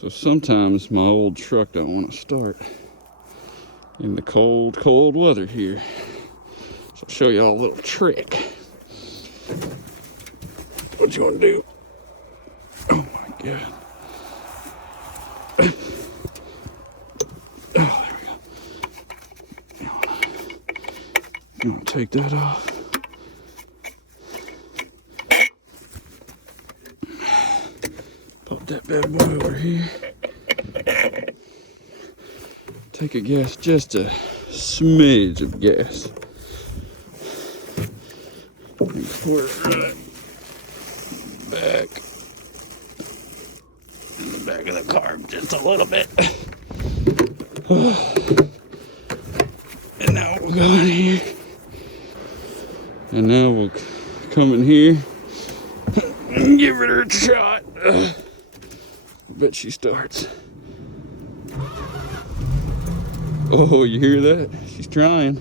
So sometimes my old truck don't want to start in the cold, cold weather here. So I'll show y'all a little trick. What you want to do? Oh my God. Oh, there we go. You want to take that off? Pop that bad boy over here. Take a gas, just a smidge of gas. And pour it right back in the back of the car just a little bit. And now we'll go in here. And now we'll come in here and give her a shot. I bet she starts. Oh, you hear that? She's trying.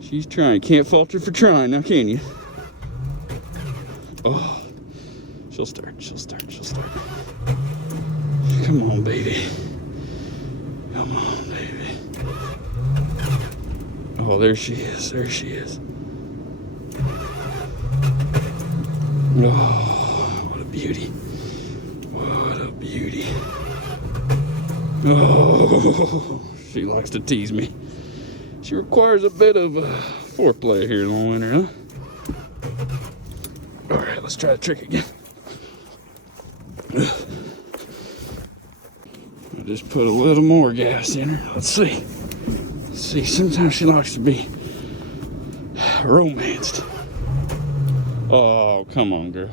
She's trying. Can't fault her for trying now, can you? Oh, she'll start. She'll start. She'll start. Come on, baby. Come on, baby. Oh, there she is. There she is. Oh, what a beauty. What a beauty. Oh, she likes to tease me. She requires a bit of foreplay here in the winter, huh? All right, let's try the trick again. I just put a little more gas in her. Let's see. Let's see. Sometimes she likes to be romanced. Oh, come on, girl.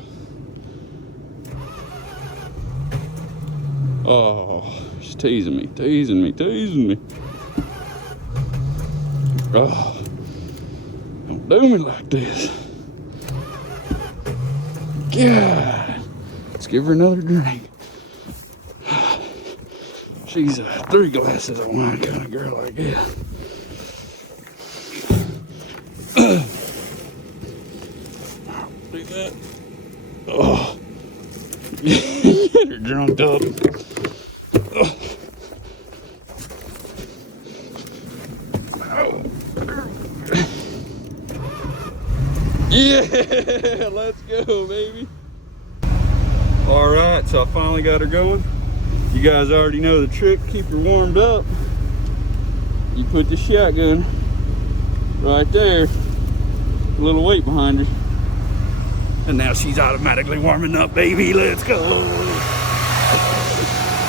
Oh, she's teasing me, teasing me, teasing me. Oh, don't do me like this. God, let's give her another drink. She's a 3 glasses of wine kind of girl, I guess. Do that. Oh, get her drunk up. Oh. Yeah, let's go, baby. All right, so I finally got her going. You guys already know the trick. Keep her warmed up. You put the shotgun right there, a little weight behind her, and now she's automatically warming up, baby. Let's go.